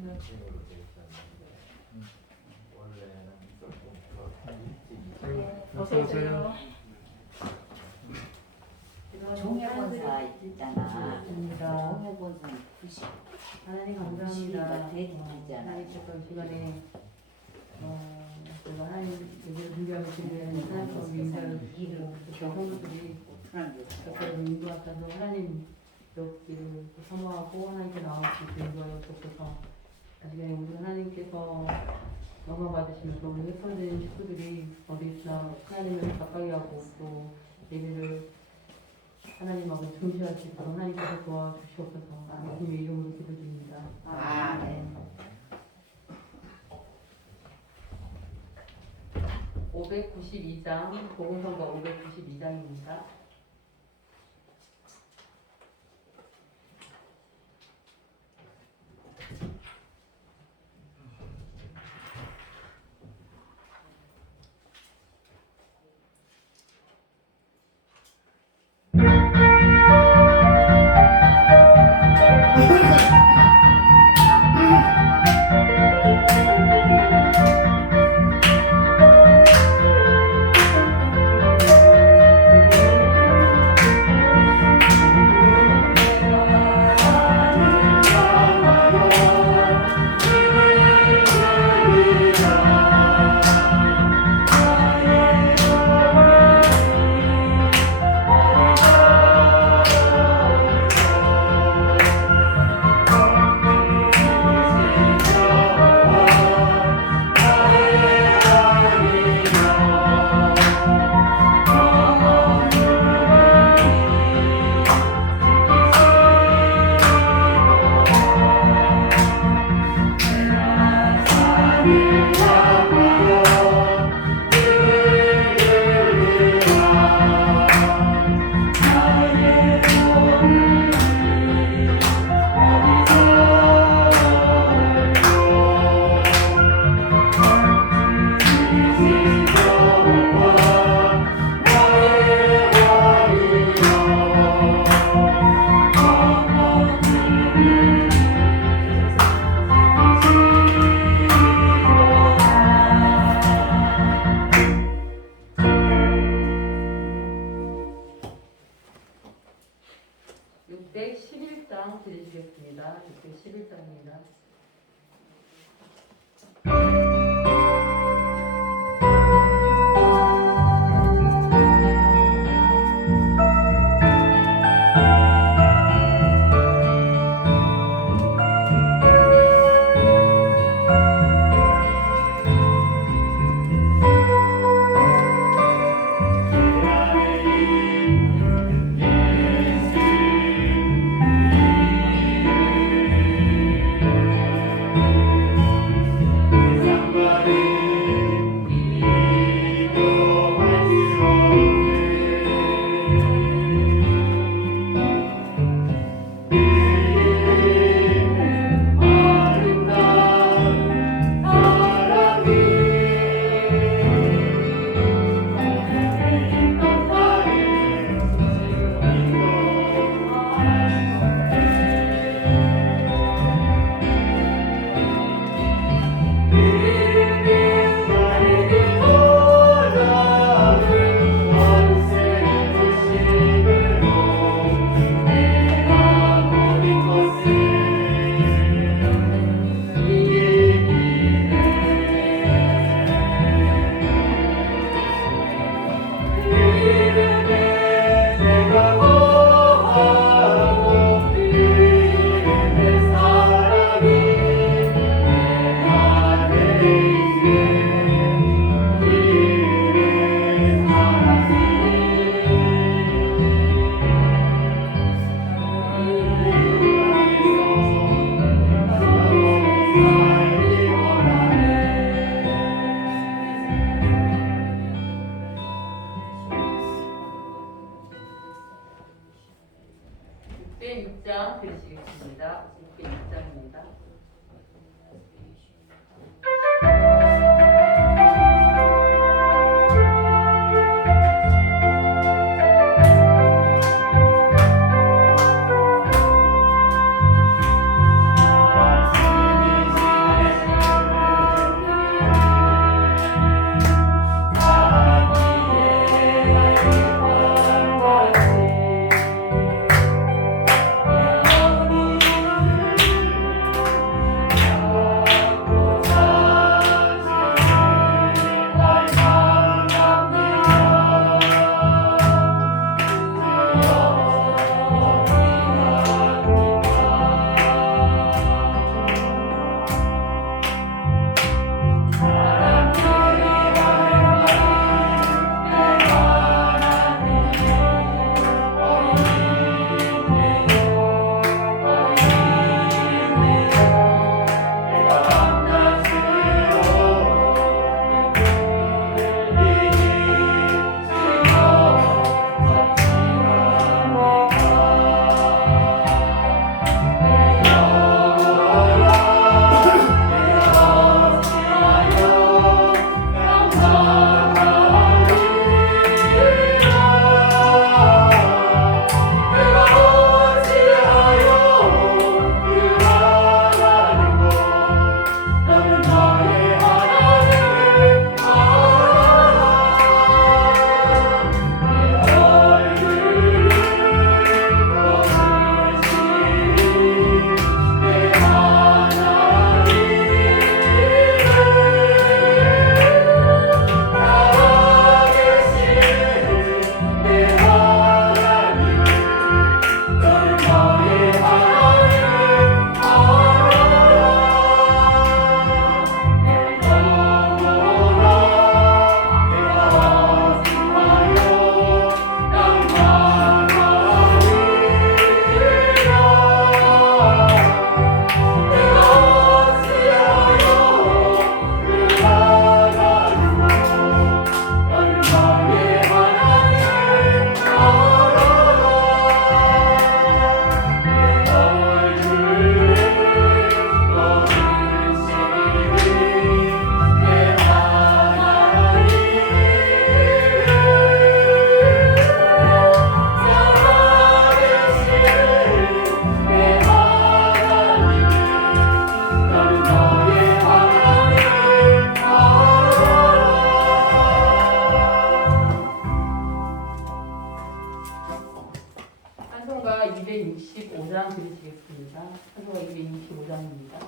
신년생으로 되어 있었는데 원래는 조금 더 일찍 어서 오세요. 종회본사 있잖아. 종회본사 90. 하나님 감사합니다. 대기잖아. 하나님 이 시간에 제가 하나님 예배를 준비하고 있는데 하나님 인사를 드리고 성도들이 저처럼 인도하셔서 하나님 여기를 사모하고 하나님께 나올 수 있게 인도하여 주셔서 나중에 우리 하나님께서 영광 받으시면서 우리 흩어진 식구들이 어디 있나 하나님을 가까이 하고 또 예배를 하나님하고 중시할 수 있도록 하나님께서 도와주시옵소서. 예수님의 이름으로 기도드립니다. 아멘. 592장, 복음성가 592장입니다. 드리시겠습니다. 611장입니다. 225장입니다.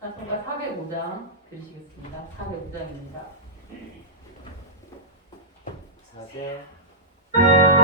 찬송가 405장 들으시겠습니다. 405장입니다. 4대 그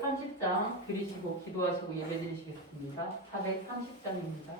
430장 들이시고 기도하시고 예배드리시겠습니다. 430장입니다.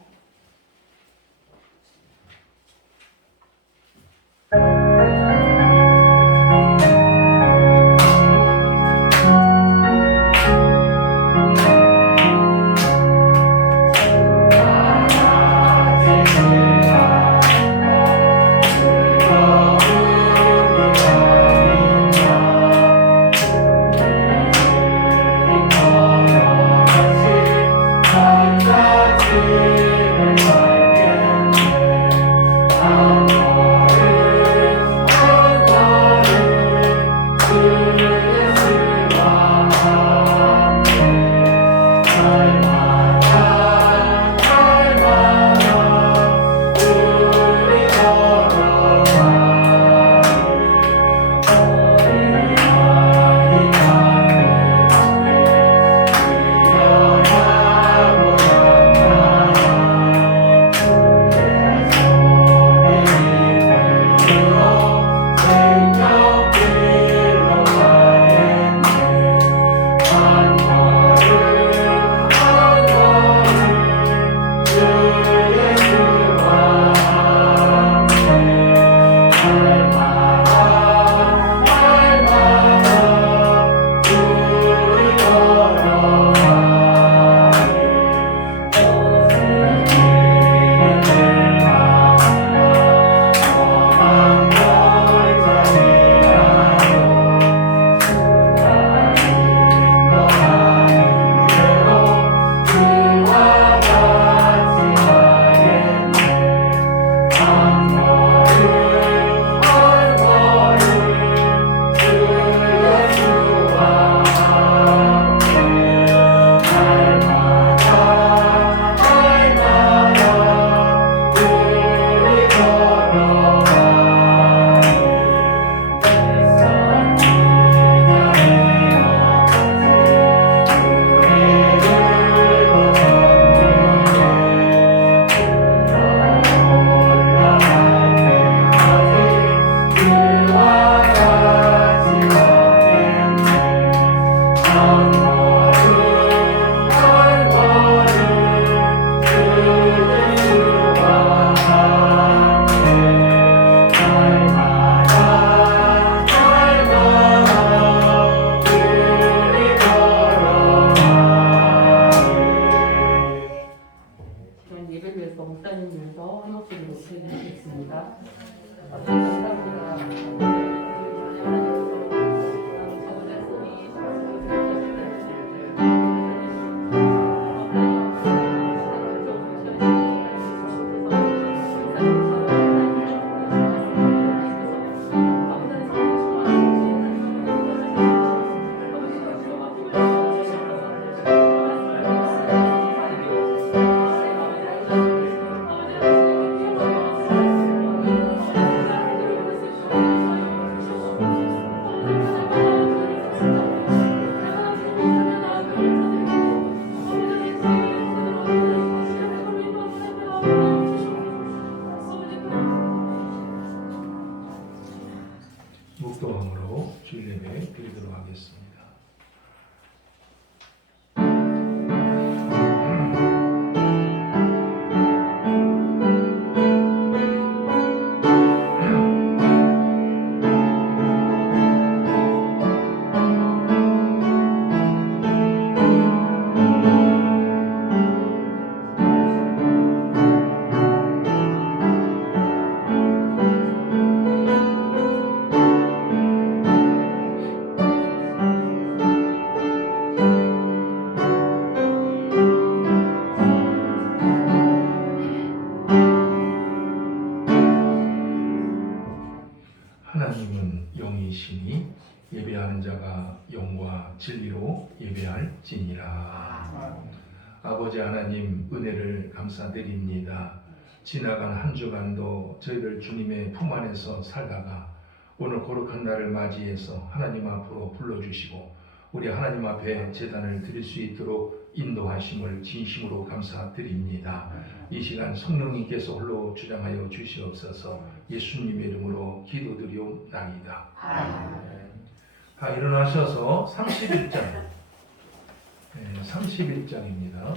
묵도함으로 주일 예배 드리도록 하겠습니다. 하나님은 영이시니 예배하는 자가 영과 진리로 예배할지니라. 아버지 하나님, 은혜를 감사드립니다. 지나간 한 주간도 저희들 주님의 품 안에서 살다가 오늘 거룩한 날을 맞이해서 하나님 앞으로 불러주시고 우리 하나님 앞에 제단을 드릴 수 있도록 인도하심을 진심으로 감사드립니다. 이 시간 성령님께서 홀로 주장하여 주시옵소서. 예수님의 이름으로 기도드리옵나이다. 일어나셔서 31장 31장입니다.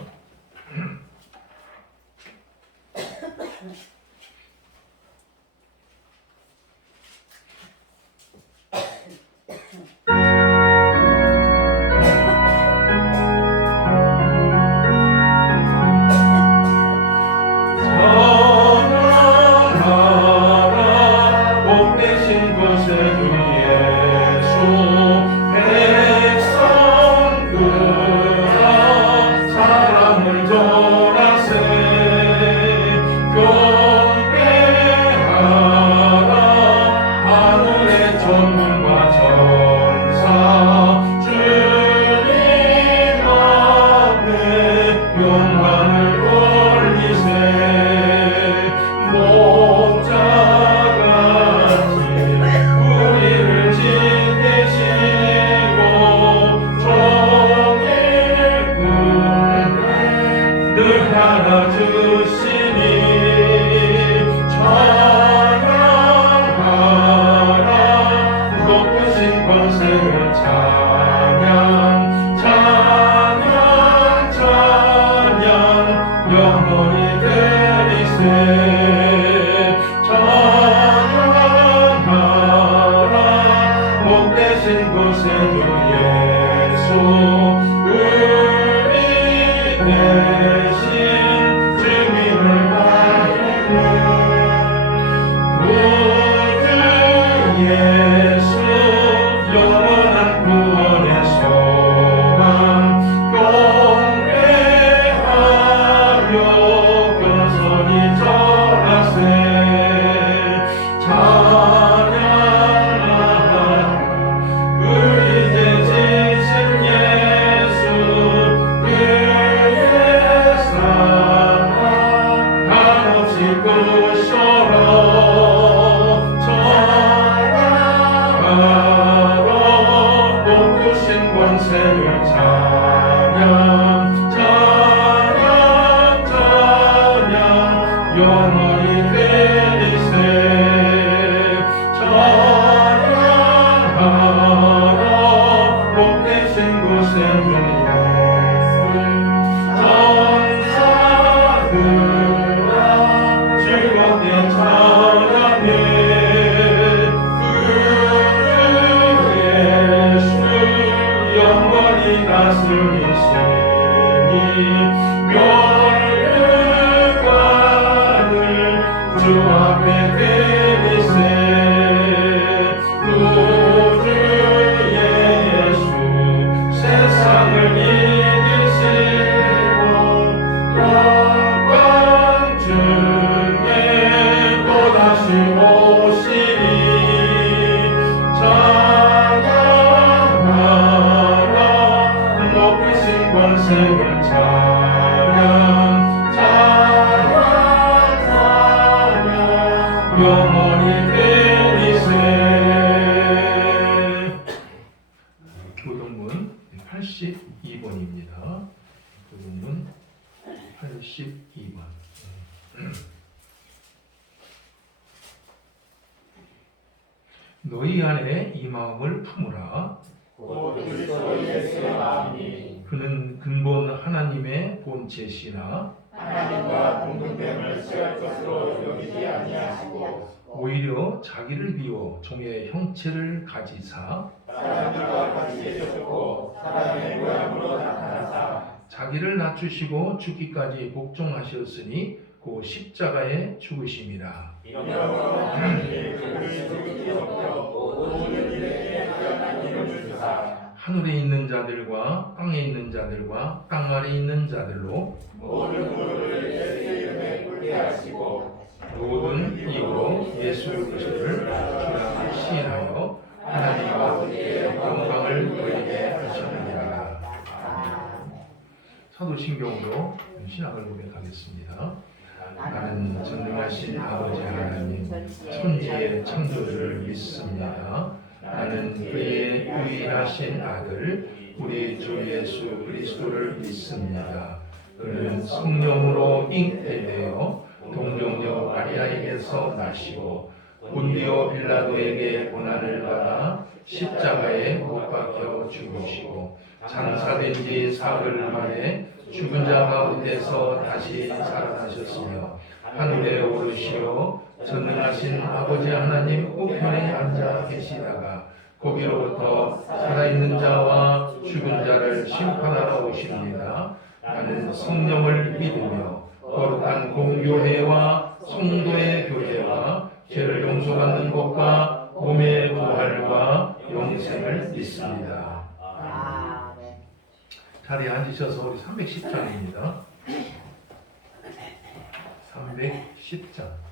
교동문 82번입니다. 교동문 82번. 너희 안에 이 마음을 품으라. 그는 근본 하나님의 본체시나 하나님과 동등됨을 취할 것으로 여기지 아니하시고 오히려 자기를 비워 종의 형체를 가지사 사람들과 같이 계셨고 사람의 모양으로 나타나사 자기를 낮추시고 죽기까지 복종하셨으니 그 십자가에 죽으심이라. 이러므로 하나님이 그를 죽이기 없고 모든 일에 뛰어난 이름을 주사 하늘에 있는 자들과 땅에 있는 자들과 땅 아래 있는 자들로 모든 무릎을 예수의 이름에 꿇게 하시고 모든 입으로 예수 그리스도를 주라 시인하여 하나님 아버지의 영광을 그에게 하시느니라. 사도신경으로 신학을 고백하겠습니다. 나는 전능하신 아버지 하나님 천지의 창조주를 믿습니다. 나는 그의 유일하신 아들 우리 주 예수 그리스도를 믿습니다. 그는 성령으로 잉태되어 동정녀 마리아에게서 나시고 본디오 빌라도에게 고난을 받아 십자가에 못 박혀 죽으시고 장사된 지 사흘 만에 죽은 자 가운데서 다시 살아나셨으며 하늘에 오르시어 전능하신 아버지 하나님 우편에 앉아 계시다가 거기로부터 살아있는 자와 죽은 자를 심판하러 오십니다. 나는 성령을 믿으며 거룩한 공교회와 성도의 교제와 죄를 용서받는 것과 몸의 부활과 영생을 믿습니다. 아멘. 자리에 앉으셔서 우리 310장입니다. 310장.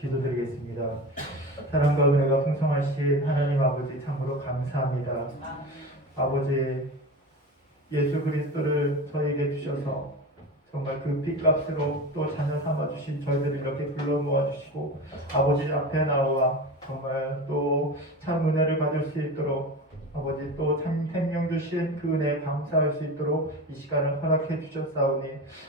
기도드리겠습니다. 사랑과 은혜가 풍성하신 하나님 아버지 참으로 감사합니다. 아버지 예수 그리스도를 저에게 주셔서 정말 그 핏값으로 또 자녀 삼아주신 저희들을 이렇게 불러 모아주시고 아버지 앞에 나와 정말 또 참 은혜를 받을 수 있도록 아버지 또 참 생명 주신 그 은혜에 감사할 수 있도록 이 시간을 허락해 주셨사오니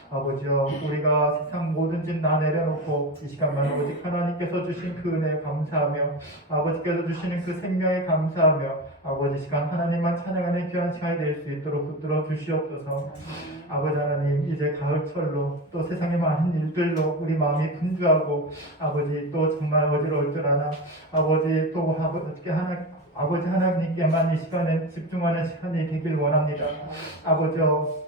아버지여 우리가 세상 모든 짐 다 내려놓고 이 시간만 오직 하나님께서 주신 그 은혜에 감사하며 아버지께서 주시는 그 생명에 감사하며 아버지 시간 하나님만 찬양하는 귀한 시간이 될 수 있도록 붙들어 주시옵소서. 아버지 하나님 이제 가을철로 또 세상의 많은 일들로 우리 마음이 분주하고 아버지 또 정말 어지러울 줄 아나 아버지 또 아버지 하나님께만 이 시간에 집중하는 시간이 되길 원합니다. 아버지여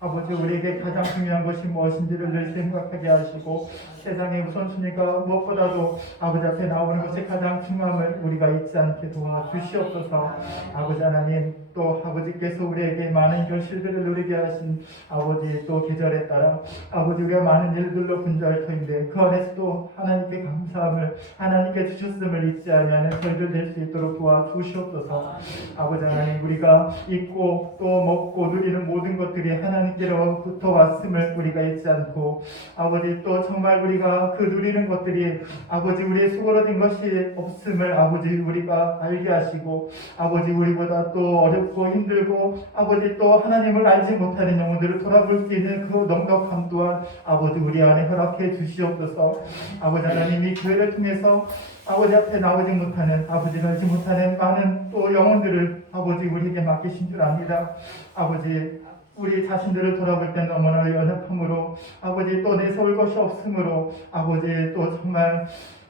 아버지 우리에게 가장 중요한 것이 무엇인지를 늘 생각하게 하시고 세상의 우선순위가 무엇보다도 아버지 앞에 나오는 것이 가장 중요함을 우리가 잊지 않게 도와주시옵소서. 아버지 하나님, 또 아버지께서 우리에게 많은 결실들을 누리게 하신 아버지 또 계절에 따라 아버지 우리가 많은 일들로 분주할 터인데 그 안에서도 하나님께 감사함을 하나님께 주셨음을 잊지 아니하는 저희들 될 수 있도록 도와주시옵소서. 아버지 하나님, 우리가 입고 또 먹고 누리는 모든 것들이 하나님께로부터 왔음을 우리가 잊지 않고 아버지 또 정말 우리가 그 누리는 것들이 아버지 우리의 수고로 된 것이 없음을 아버지 우리가 알게 하시고 아버지 우리보다 또 어렵고 힘들고 아버지 또 하나님을 알지 못하는 영혼들을 돌아볼 수 있는 그 넉넉함 또한 아버지 우리 안에 허락해 주시옵소서. 아버지 하나님, 이 교회를 통해서 아버지 앞에 나오지 못하는 아버지를 알지 못하는 많은 또 영혼들을 아버지 우리에게 맡기신 줄 압니다. 아버지 우리 자신들을 돌아볼 때 너무나 연약함으로 아버지 또 내세울 것이 없으므로 아버지 또 정말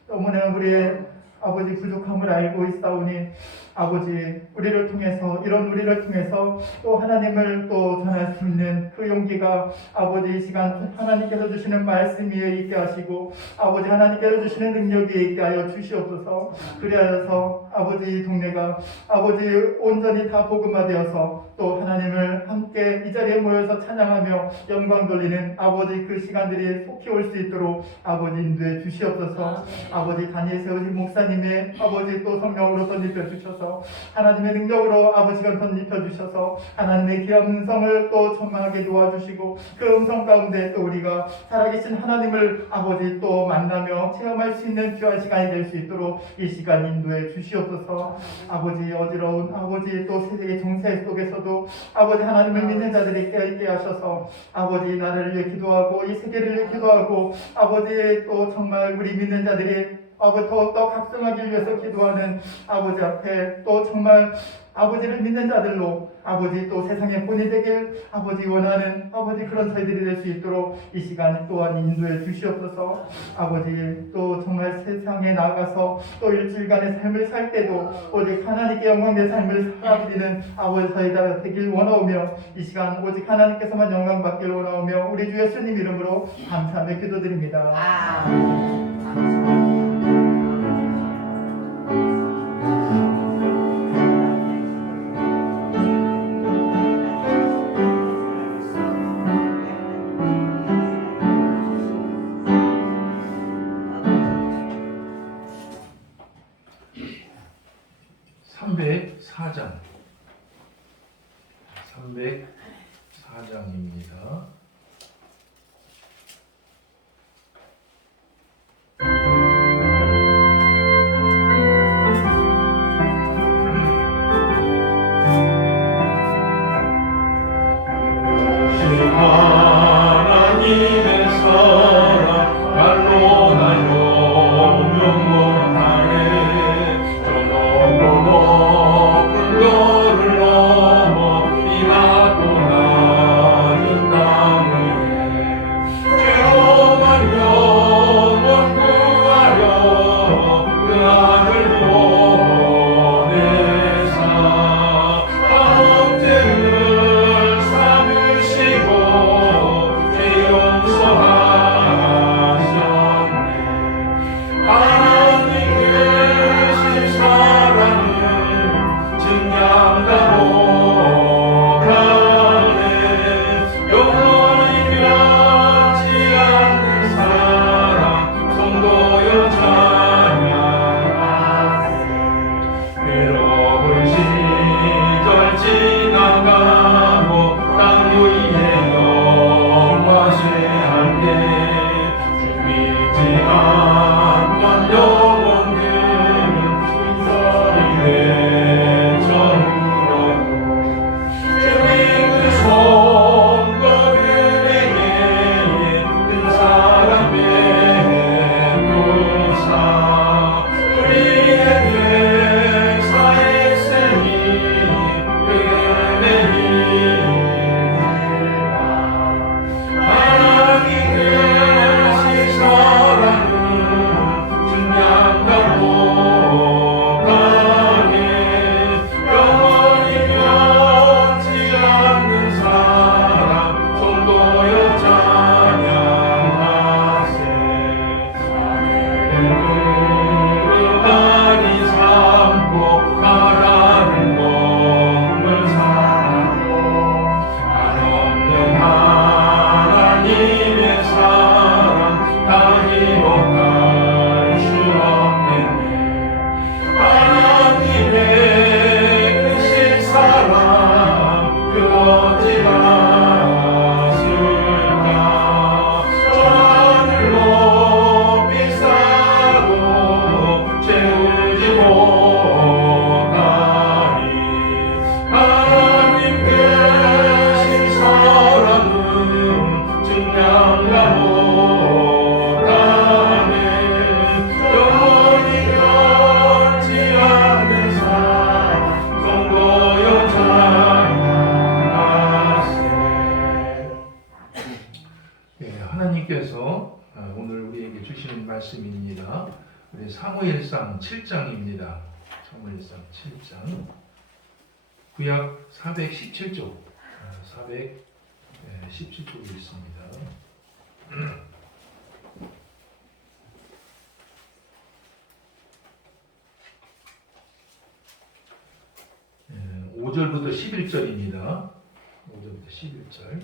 너무나 우리의 아버지 부족함을 알고 있사오니 아버지 우리를 통해서 이런 우리를 통해서 또 하나님을 또 전할 수 있는 그 용기가 아버지 이 시간 하나님께서 주시는 말씀 위에 있게 하시고 아버지 하나님께서 주시는 능력 위에 있게 하여 주시옵소서. 그리하여서 아버지 동네가 아버지 온전히 다 복음화되어서 또 하나님을 함께 이 자리에 모여서 찬양하며 영광 돌리는 아버지 그 시간들이 속히 올 수 있도록 아버지 인도해 주시옵소서. 아버지 단위에 세우신 목사님의 아버지 또 성령으로 덧입혀 주셔서 하나님의 능력으로 아버지가 덧입혀 주셔서 하나님의 귀한 음성을 또 전망하게 도와주시고 그 음성 가운데 또 우리가 살아계신 하나님을 아버지 또 만나며 체험할 수 있는 귀한 시간이 될 수 있도록 이 시간 인도해 주시옵소서. 아버지 어지러운 아버지 또 세상의 정세 속에서도 아버지 하나님을 믿는 자들이 깨어있게 하셔서 아버지 나라를 위해 기도하고 이 세계를 위해 기도하고 아버지 또 정말 우리 믿는 자들이 아버지 더욱더 각성하기 위해서 기도하는 아버지 앞에 또 정말 아버지를 믿는 자들로 아버지 또 세상의 본이 되길 아버지 원하는 아버지 그런 저희들이 될 수 있도록 이 시간 또한 인도해 주시옵소서. 아버지 또 정말 세상에 나가서 또 일주일간의 삶을 살 때도 오직 하나님께 영광된 삶을 살아드리는 아버지 저희가 되길 원하오며 이 시간 오직 하나님께서만 영광 받기를 원하오며 우리 주 예수님 이름으로 감사하며 기도드립니다. 장 304장입니다. 하나님의 사랑 반론하여 영원하네. 저 높고 높은 거를 넘어 이 낮고 낮은 땅 위에 죄로만 영원 구하여 그 아들 보내사 황제를 삼으시고 하나님께서 오늘 우리에게 주시는 말씀입니다. 우리 사무엘상 7장입니다. 사무엘상 7장 구약 417쪽 417쪽에 있습니다. 5절부터 11절입니다. 5절부터 11절.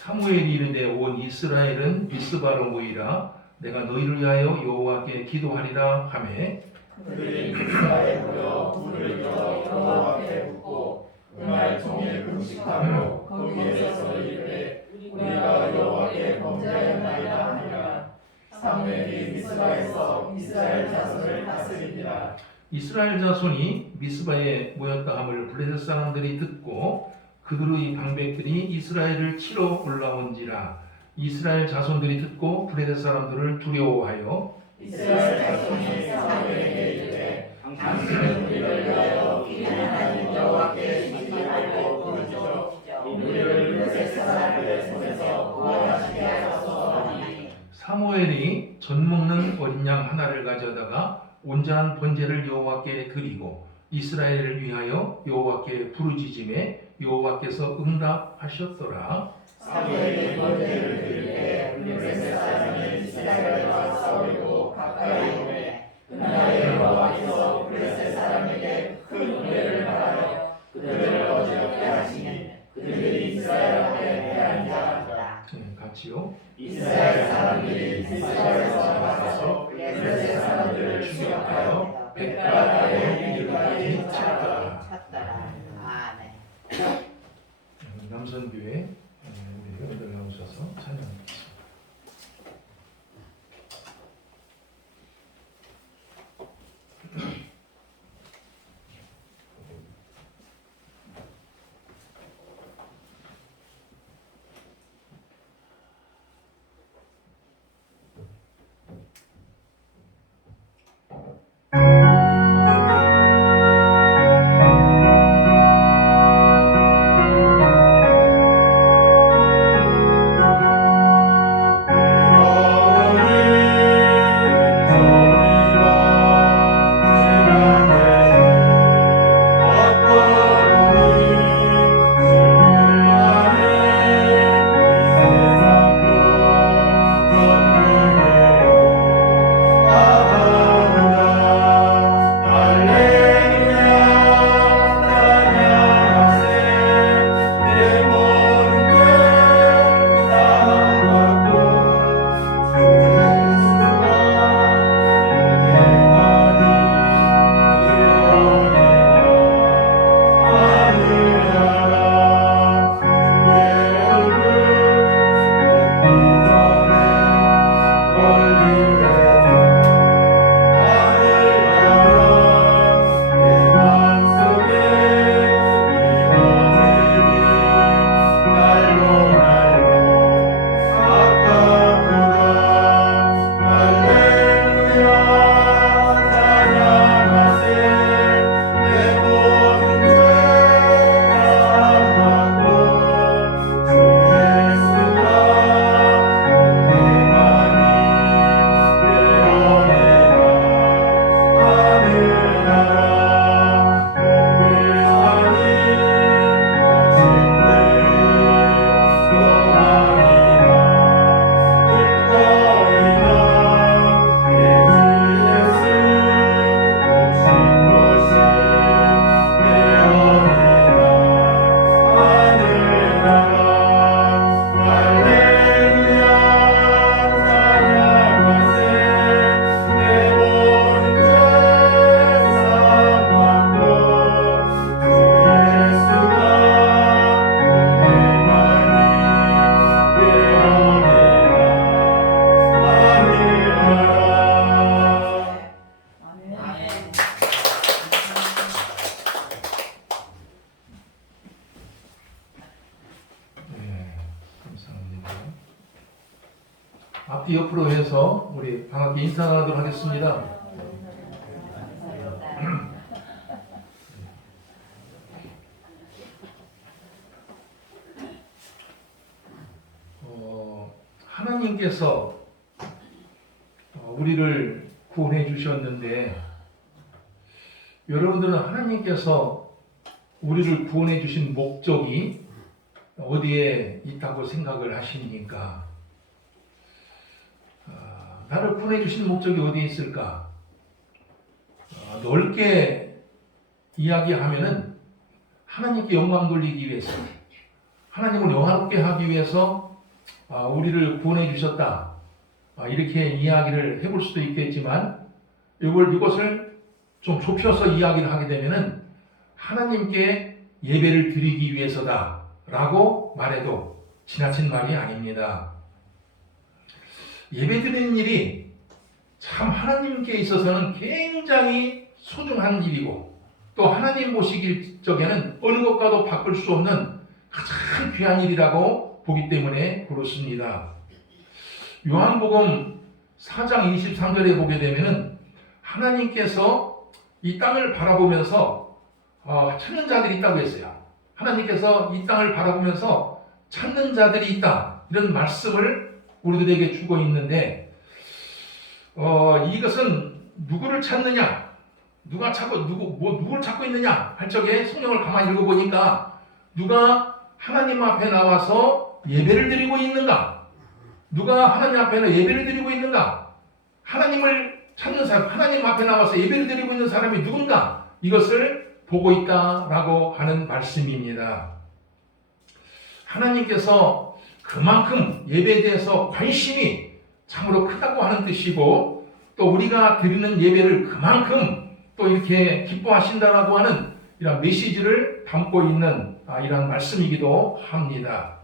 사무엘이 이르되 온 이스라엘은 미스바로 모이라 내가 너희를 위하여 여호와께 기도하리라 하매 그들이 미스바에 모여 불을 들어 여호와께 묻고 그날 종일 금식하며 거기에서 이르되 우리가 여호와께 범죄하였나이다 하니라. 사무엘이 미스바에서 이스라엘 자손을 다스리니라. 이스라엘 자손이 미스바에 모였다 함을 블레셋 사람들이 듣고 그들의 방백들이 이스라엘을 치러 올라온지라. 이스라엘 자손들이 듣고 블레셋 사람들을 두려워하여 이스라엘 자손이 사무엘에게 이르되 당신은 우리를 위하여 기도하는 여호와께 기도하고 부르짖어 우리를 블레셋 사람들의 손에서 구원하시게 하소서 하니 사무엘이 젖 먹는 어린 양 하나를 가져다가 온전한 번제를 여호와께 드리고 이스라엘을 위하여 여호와께 부르짖음에 여호와께서 응답하셨더라. 사무엘이 번제를 드릴 때 블레셋 사람이 이스라엘과 싸우고 가까이 오매 그날에 여호와께서 블레셋 사람에게 큰 은혜를 말하여 그들을 어지럽게 하시니 그들이 이스라엘 앞에 패한 자라. 같이요. 이스라엘 사람들이 미스바에서 나가서 블레셋 사람들을 추격하여 백발하에 이르기까지 쳤더라. 아멘. 남선교회 우리 회원들 나오셔서 찬양하겠습니다. 앞뒤 옆으로 해서 우리 반갑게 인사하도록 하겠습니다. 하나님께서 우리를 구원해 주셨는데 여러분들은 하나님께서 우리를 구원해 주신 목적이 어디에 있다고 생각을 하십니까? 나를 구원해 주신 목적이 어디에 있을까? 넓게 이야기하면은 하나님께 영광 돌리기 위해서, 하나님을 영화롭게 하기 위해서 우리를 구원해 주셨다. 이렇게 이야기를 해볼 수도 있겠지만 이것을 좀 좁혀서 이야기를 하게 되면은 하나님께 예배를 드리기 위해서다 라고 말해도 지나친 말이 아닙니다. 예배 드리는 일이 참 하나님께 있어서는 굉장히 소중한 일이고 또 하나님 모시기 적에는 어느 것과도 바꿀 수 없는 가장 귀한 일이라고 보기 때문에 그렇습니다. 요한복음 4장 23절에 보게 되면은 하나님께서 이 땅을 바라보면서 찾는 자들이 있다고 했어요. 하나님께서 이 땅을 바라보면서 찾는 자들이 있다. 이런 말씀을 우리들에게 주고 있는데 이것은 누구를 찾느냐? 누가 찾고 누구를 찾고 있느냐? 할 적에 성경을 가만히 읽어보니까 누가 하나님 앞에 나와서 예배를 드리고 있는가? 누가 하나님 앞에 예배를 드리고 있는가? 하나님을 찾는 사람, 하나님 앞에 나와서 예배를 드리고 있는 사람이 누군가? 이것을 보고 있다라고 하는 말씀입니다. 하나님께서 그만큼 예배에 대해서 관심이 참으로 크다고 하는 뜻이고 또 우리가 드리는 예배를 그만큼 또 이렇게 기뻐하신다라고 하는 이런 메시지를 담고 있는 이런 말씀이기도 합니다.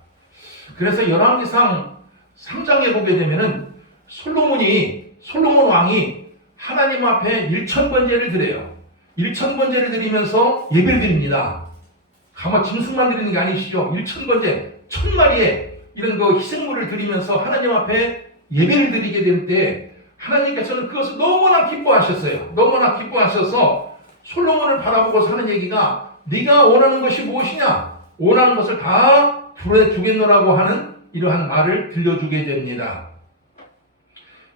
그래서 열왕기상 3장에 보게 되면은 솔로몬 왕이 하나님 앞에 1000번제를 드려요. 1000번제를 드리면서 예배를 드립니다. 가만 짐승만 드리는 게 아니시죠. 1000번제, 1000마리의 이런 희생물을 드리면서 하나님 앞에 예배를 드리게 될 때 하나님께서는 그것을 너무나 기뻐하셨어요. 너무나 기뻐하셔서 솔로몬을 바라보고 하는 얘기가 네가 원하는 것이 무엇이냐? 원하는 것을 다 풀어주겠노라고 하는 이러한 말을 들려주게 됩니다.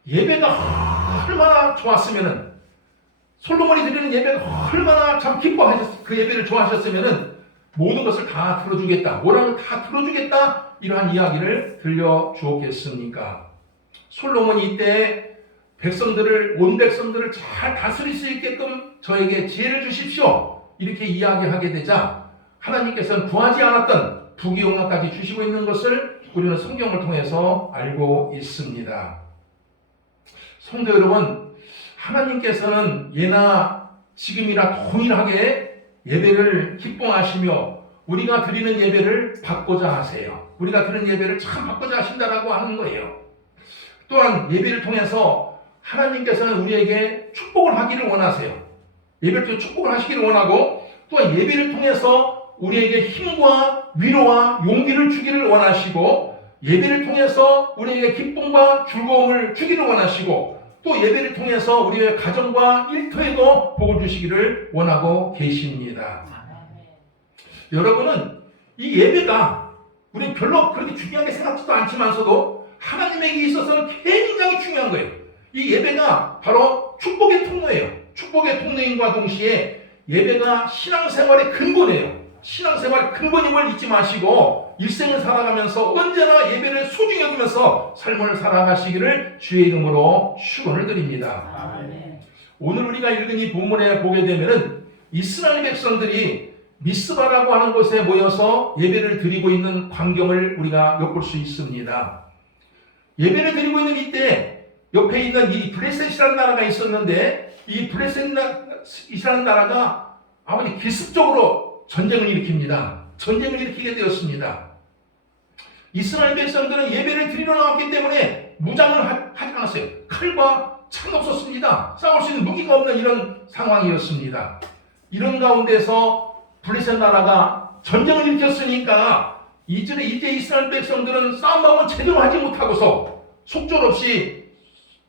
예배가 얼마나 좋았으면은 솔로몬이 드리는 예배가 얼마나 참 그 예배를 좋아하셨으면은 모든 것을 다 들어주겠다. 원하는 걸 다 들어주겠다. 이러한 이야기를 들려주었겠습니까? 솔로몬이 이때 온 백성들을 잘 다스릴 수 있게끔 저에게 지혜를 주십시오. 이렇게 이야기하게 되자 하나님께서는 구하지 않았던 부귀영화까지 주시고 있는 것을 우리는 성경을 통해서 알고 있습니다. 성도 여러분, 하나님께서는 예나 지금이나 동일하게 예배를 기뻐하시며 우리가 드리는 예배를 받고자 하세요. 우리가 드리는 예배를 참 받고자 하신다라고 하는 거예요. 또한 예배를 통해서 하나님께서는 우리에게 축복을 하기를 원하세요. 예배를 통해 축복을 하시기를 원하고 또한 예배를 통해서 우리에게 힘과 위로와 용기를 주기를 원하시고 예배를 통해서 우리에게 기쁨과 즐거움을 주기를 원하시고 또 예배를 통해서 우리의 가정과 일터에도 복을 주시기를 원하고 계십니다. 여러분은 이 예배가 우리 별로 그렇게 중요하게 생각지도 않지만서도 하나님에게 있어서는 굉장히 중요한 거예요. 이 예배가 바로 축복의 통로예요. 축복의 통로인과 동시에 예배가 신앙생활의 근본이에요. 신앙생활의 근본임을 잊지 마시고 일생을 살아가면서 언제나 예배를 소중히 여기면서 삶을 살아가시기를 주의 이름으로 축원을 드립니다. 아멘. 오늘 우리가 읽은 이 본문에 보게 되면은 이스라엘 백성들이 미스바라고 하는 곳에 모여서 예배를 드리고 있는 광경을 우리가 엿볼 수 있습니다. 예배를 드리고 있는 이때 옆에 있는 이 블레셋이라는 나라가 있었는데 이 블레셋이라는 나라가 아버지 기습적으로 전쟁을 일으킵니다. 전쟁을 일으키게 되었습니다. 이스라엘 백성들은 예배를 드리러 나왔기 때문에 무장을 하지 않았어요. 칼과 창 없었습니다. 싸울 수 있는 무기가 없는 이런 상황이었습니다. 이런 가운데서 블레셋 나라가 전쟁을 일으켰으니까 이제 이스라엘 백성들은 싸움방을 제대로 하지 못하고서 속절없이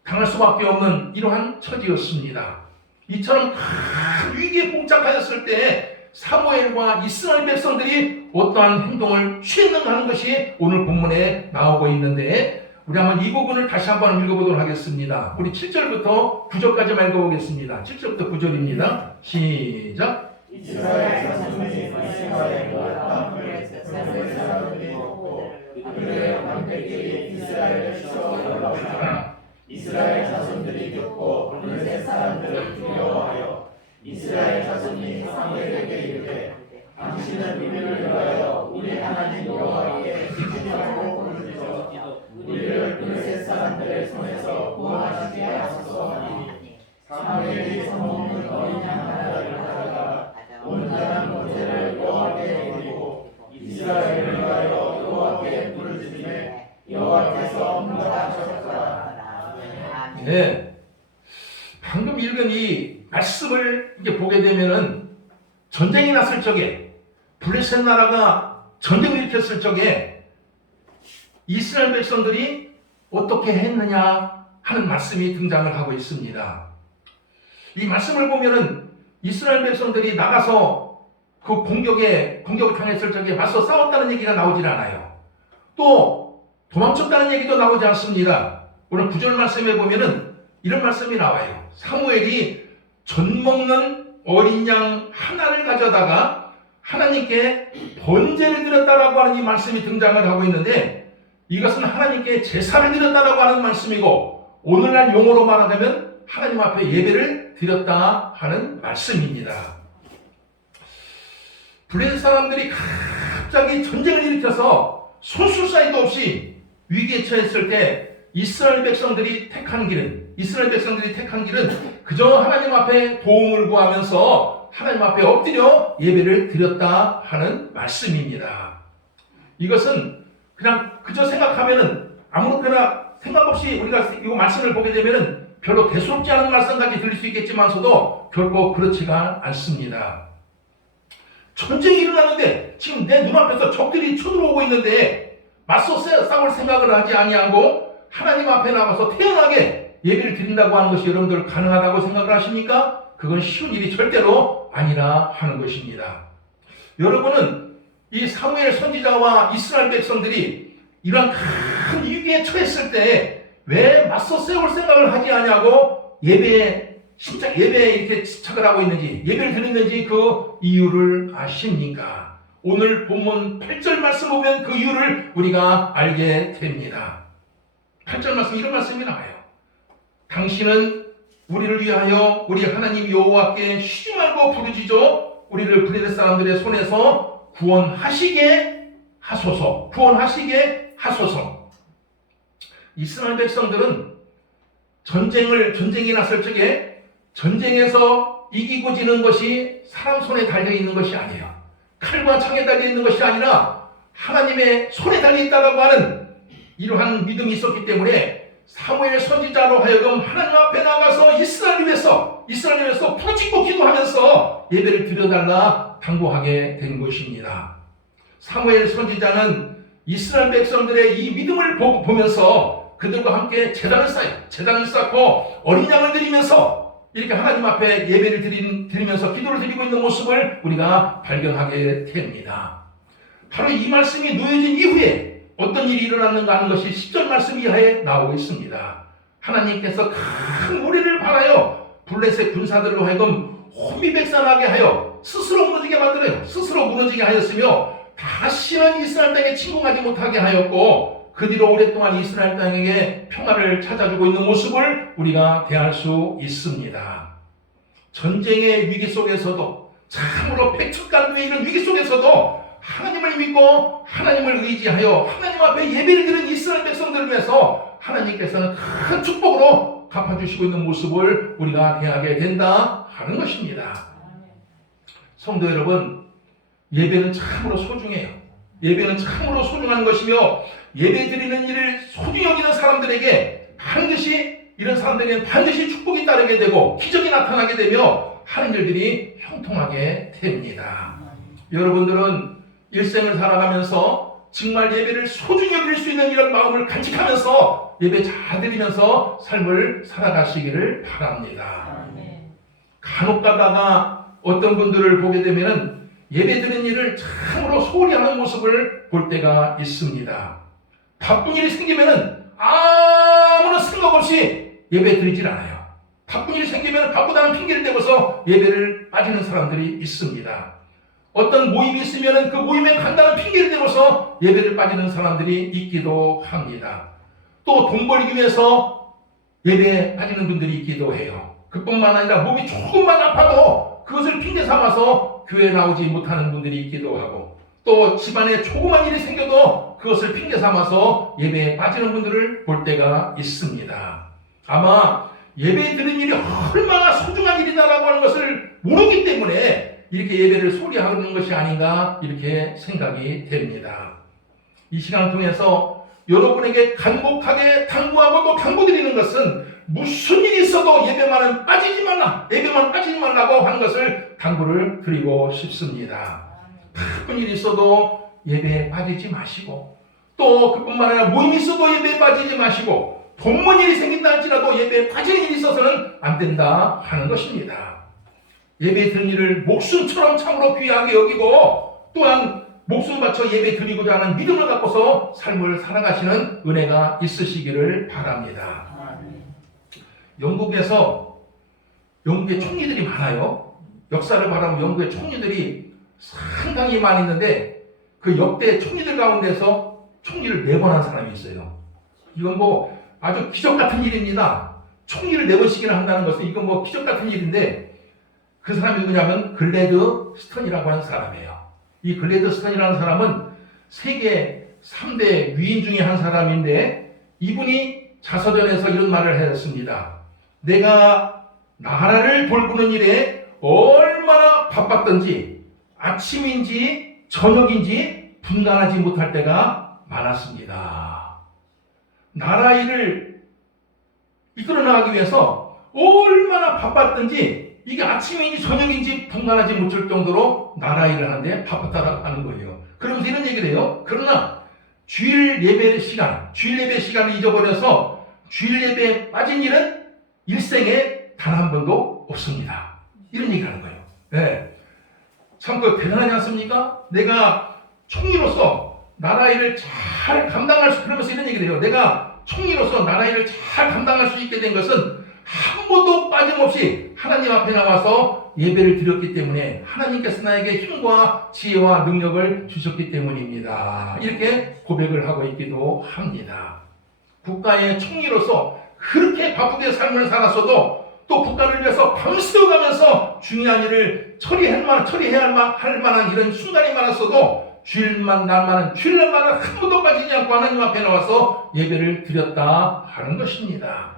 당할 수밖에 없는 이러한 처지였습니다. 이처럼 큰 위기에 봉착하였을 때 사무엘과 이스라엘 백성들이 어떠한 행동을 취했는가 하는 것이 오늘 본문에 나오고 있는데 우리 한번 이 부분을 다시 한번 읽어보도록 하겠습니다. 우리 7절부터 9절까지만 읽어보겠습니다. 7절부터 9절입니다. 시작. 이스라엘 자손들이 이스라엘과 땅을 세상의 사람들이 먹고 그들의 방백이 이스라엘을 치러 올라오니라. 이스라엘 자손들이 듣고 블레셋 사람들을 두려워하여 이스라엘 자손이 사무엘에게 이르되 당신은 우리를 위하여 우리 하나님 여호와께 기도하고 부르짖어 우리를 블레셋 사람들의 손에서 구원하시게 하소서 하니 사무엘이 성먹는 어린 양 하나를 가져다가 온전한 모태를 여호와께 드리고 이스라엘을 위하여 여호와께 부르짖으매 여호와께서 응답하셨더라. 네. 방금 읽은 이 말씀을 이제 보게 되면은 전쟁이 났을 적에 블레셋 나라가 전쟁을 일으켰을 적에 이스라엘 백성들이 어떻게 했느냐 하는 말씀이 등장을 하고 있습니다. 이 말씀을 보면은 이스라엘 백성들이 나가서 그 공격을 당했을 적에 맞서 싸웠다는 얘기가 나오질 않아요. 또 도망쳤다는 얘기도 나오지 않습니다. 오늘 9절 말씀에 보면은 이런 말씀이 나와요. 사무엘이 젖 먹는 어린 양 하나를 가져다가 하나님께 번제를 드렸다라고 하는 이 말씀이 등장을 하고 있는데 이것은 하나님께 제사를 드렸다라고 하는 말씀이고 오늘날 용어로 말하자면 하나님 앞에 예배를 드렸다 하는 말씀입니다. 블레셋 사람들이 갑자기 전쟁을 일으켜서 손쓸 사이도 없이 위기에 처했을 때 이스라엘 백성들이 택한 길은 그저 하나님 앞에 도움을 구하면서 하나님 앞에 엎드려 예배를 드렸다 하는 말씀입니다. 이것은 그냥 그저 생각하면은 아무렇게나 생각 없이 우리가 이 말씀을 보게 되면은 별로 대수롭지 않은 말씀까지 들릴 수 있겠지만서도 결코 그렇지가 않습니다. 전쟁이 일어나는데 지금 내 눈앞에서 적들이 쳐들어오고 있는데 맞서 싸울 생각을 하지 아니하고 하나님 앞에 나가서 태연하게 예배를 드린다고 하는 것이 여러분들 가능하다고 생각을 하십니까? 그건 쉬운 일이 절대로 아니라 하는 것입니다. 여러분은 이 사무엘 선지자와 이스라엘 백성들이 이러한 큰 위기에 처했을 때 왜 맞서 싸울 생각을 하지 않냐고 예배에 이렇게 집착을 하고 있는지, 예배를 드리는지 그 이유를 아십니까? 오늘 본문 8절 말씀 보면 그 이유를 우리가 알게 됩니다. 8절 말씀 이런 말씀이 나와요. 당신은 우리를 위하여 우리 하나님 여호와께 쉬지 말고 부르짖어 우리를 블레셋 사람들의 손에서 구원하시게 하소서. 이스라엘 백성들은 전쟁이 났을 적에 전쟁에서 이기고 지는 것이 사람 손에 달려있는 것이 아니에요. 칼과 창에 달려있는 것이 아니라 하나님의 손에 달려있다라고 하는 이러한 믿음이 있었기 때문에 사무엘 선지자로 하여금 하나님 앞에 나가서 이스라엘을 위해서 부르짖고 기도하면서 예배를 드려달라 당부하게 된 것입니다. 사무엘 선지자는 이스라엘 백성들의 이 믿음을 보면서 그들과 함께 제단을 쌓고 어린 양을 드리면서 이렇게 하나님 앞에 예배를 드리면서 기도를 드리고 있는 모습을 우리가 발견하게 됩니다. 바로 이 말씀이 놓여진 이후에 어떤 일이 일어났는가 하는 것이 10절 말씀 이하에 나오고 있습니다. 하나님께서 큰 무리를 발하여 블레셋 군사들로 하여금 혼비백산하게 하여 스스로 무너지게 하였으며 다시는 이스라엘 땅에 침공하지 못하게 하였고 그 뒤로 오랫동안 이스라엘 땅에게 평화를 찾아주고 있는 모습을 우리가 대할 수 있습니다. 전쟁의 위기 속에서도 참으로 백척간도의 이런 위기 속에서도 하나님을 믿고 하나님을 의지하여 하나님 앞에 예배를 드리는 이스라엘 백성들을 위해서 하나님께서는 큰 축복으로 갚아주시고 있는 모습을 우리가 대하게 된다 하는 것입니다. 성도 여러분, 예배는 참으로 소중해요. 예배는 참으로 소중한 것이며 예배 드리는 일을 소중히 여기는 사람들에게 이런 사람들에게는 반드시 축복이 따르게 되고 기적이 나타나게 되며 하는 일들이 형통하게 됩니다. 여러분들은 일생을 살아가면서 정말 예배를 소중히 여길 수 있는 이런 마음을 간직하면서 예배 잘 드리면서 삶을 살아가시기를 바랍니다. 간혹 가다가 어떤 분들을 보게 되면은 예배 드리는 일을 참으로 소홀히 하는 모습을 볼 때가 있습니다. 바쁜 일이 생기면은 아무런 생각 없이 예배 드리질 않아요. 바쁜 일이 생기면 바쁘다는 핑계를 대고서 예배를 빠지는 사람들이 있습니다. 어떤 모임이 있으면 그 모임에 간다는 핑계를 대고서 예배를 빠지는 사람들이 있기도 합니다. 또 돈 벌기 위해서 예배에 빠지는 분들이 있기도 해요. 그뿐만 아니라 몸이 조금만 아파도 그것을 핑계 삼아서 교회에 나오지 못하는 분들이 있기도 하고, 또 집안에 조그만 일이 생겨도 그것을 핑계 삼아서 예배에 빠지는 분들을 볼 때가 있습니다. 아마 예배에 드는 일이 얼마나 소중한 일이다라고 하는 것을 모르기 때문에 이렇게 예배를 소홀히 하는 것이 아닌가 이렇게 생각이 됩니다. 이 시간을 통해서 여러분에게 간곡하게 당부하고 또 당부드리는 것은 무슨 일이 있어도 예배만 빠지지 말라고 하는 것을 당부를 드리고 싶습니다. 바쁜 일이 있어도 예배에 빠지지 마시고, 또 그뿐만 아니라 모임이 있어도 예배에 빠지지 마시고, 본문 일이 생긴다 할지라도 예배에 빠지는 일이 있어서는 안 된다 하는 것입니다. 예배에 드는 일을 목숨처럼 참으로 귀하게 여기고, 또한 목숨 바쳐 예배 드리고자 하는 믿음을 갖고서 삶을 살아가시는 은혜가 있으시기를 바랍니다. 영국에 총리들이 많아요. 역사를 바라보면 영국에 총리들이 상당히 많이 있는데, 그 역대 총리들 가운데서 총리를 4번 한 사람이 있어요. 이건 뭐 아주 기적 같은 일입니다. 총리를 4번씩이나 한다는 것은 이건 뭐 기적 같은 일인데, 그 사람이 누구냐면 글래드 스턴이라고 하는 사람이에요. 이 글래드 스턴이라는 사람은 세계 3대 위인 중에 한 사람인데, 이분이 자서전에서 이런 말을 했습니다. 내가 나라를 돌보는 일에 얼마나 바빴던지 아침인지 저녁인지 분간하지 못할 때가 많았습니다. 나라 일을 이끌어 나가기 위해서 얼마나 바빴던지 이게 아침인지 저녁인지 분간하지 못할 정도로 나라 일을 하는데 바빴다고 하는 거예요. 그러면서 이런 얘기를 해요. 그러나 주일 예배 시간을 잊어버려서 주일 예배에 빠진 일은 일생에 단 한 번도 없습니다. 이런 얘기를 하는 거예요. 네. 참 대단하지 않습니까? 내가 총리로서 나라 일을 잘 감당할 수, 그러면서 이런 얘기를 해요. 내가 총리로서 나라 일을 잘 감당할 수 있게 된 것은 한 번도 빠짐없이 하나님 앞에 나와서 예배를 드렸기 때문에, 하나님께서 나에게 힘과 지혜와 능력을 주셨기 때문입니다. 이렇게 고백을 하고 있기도 합니다. 국가의 총리로서 그렇게 바쁘게 삶을 살았어도 또 국가를 위해서 밤새워가면서 중요한 일을 처리해야 할 만한 이런 순간이 많았어도 주일날만은 한 번도 빠지지 않고 하나님 앞에 나와서 예배를 드렸다 하는 것입니다.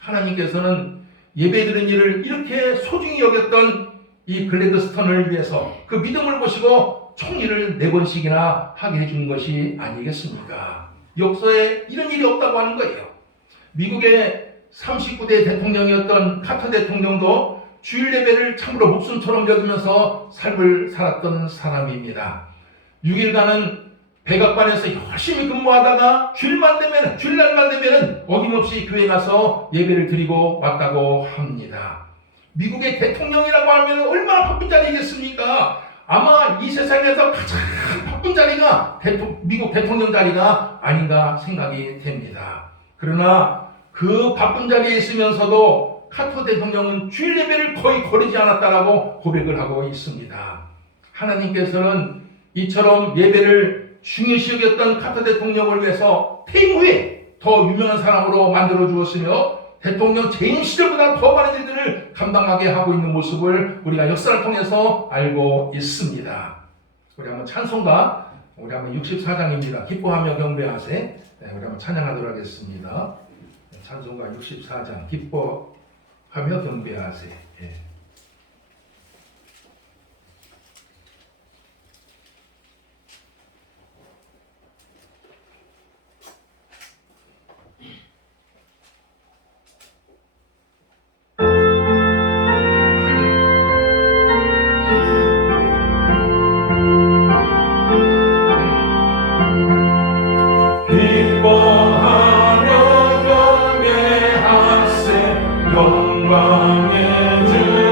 하나님께서는 예배 드린 일을 이렇게 소중히 여겼던 이 글래드 스턴을 위해서 그 믿음을 보시고 총리를 4번씩이나 하게 해준 것이 아니겠습니까? 역사에 이런 일이 없다고 하는 거예요. 미국의 39대 대통령이었던 카터 대통령도 주일 예배를 참으로 목숨처럼 여기면서 삶을 살았던 사람입니다. 6일간은 백악관에서 열심히 근무하다가 주일날만 되면 어김없이 교회 가서 예배를 드리고 왔다고 합니다. 미국의 대통령이라고 하면 얼마나 바쁜 자리겠습니까? 아마 이 세상에서 가장 바쁜 자리가 미국 대통령 자리가 아닌가 생각이 됩니다. 그러나 그 바쁜 자리에 있으면서도 카터 대통령은 주일 예배를 거의 거르지 않았다라고 고백을 하고 있습니다. 하나님께서는 이처럼 예배를 중요시 여겼던 카터 대통령을 위해서 퇴임 후에 더 유명한 사람으로 만들어 주었으며, 대통령 재임 시절보다 더 많은 일들을 감당하게 하고 있는 모습을 우리가 역사를 통해서 알고 있습니다. 우리 한번 찬송가, 우리 한번 64장입니다. 기뻐하며 경배하세. 네, 우리 한번 찬양하도록 하겠습니다. 찬송가 64장, 기뻐하며 경배하세. 예. 영광의 주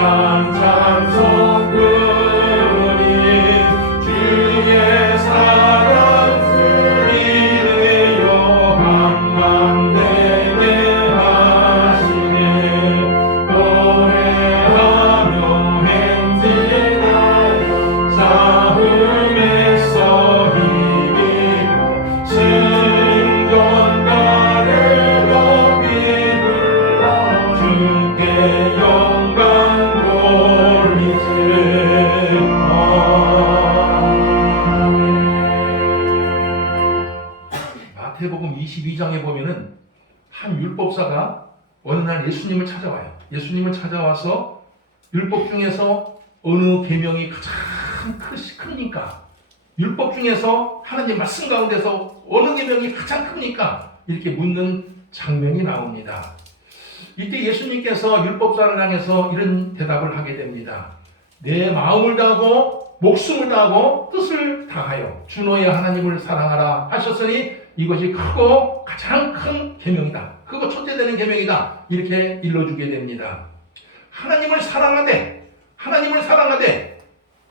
찬찬 손끝이 주의 사랑 소리내어 한만되게 하시네. 노래하며 행진하여 싸움에서 이기고 승전가를 높이 불러 주께 영광 마태복음 22장에 보면은 한 율법사가 어느 날 예수님을 찾아와요. 예수님을 찾아와서 율법 중에서 어느 계명이 가장 크니까, 율법 중에서 하나님 말씀 가운데서 어느 계명이 가장 큽니까? 이렇게 묻는 장면이 나옵니다. 이때 예수님께서 율법사를 향해서 이런 대답을 하게 됩니다. 내 마음을 다하고 목숨을 다하고 뜻을 다하여 주 너의 하나님을 사랑하라 하셨으니 이것이 크고 가장 큰 계명이다. 그거 첫째 되는 계명이다. 이렇게 일러주게 됩니다. 하나님을 사랑하되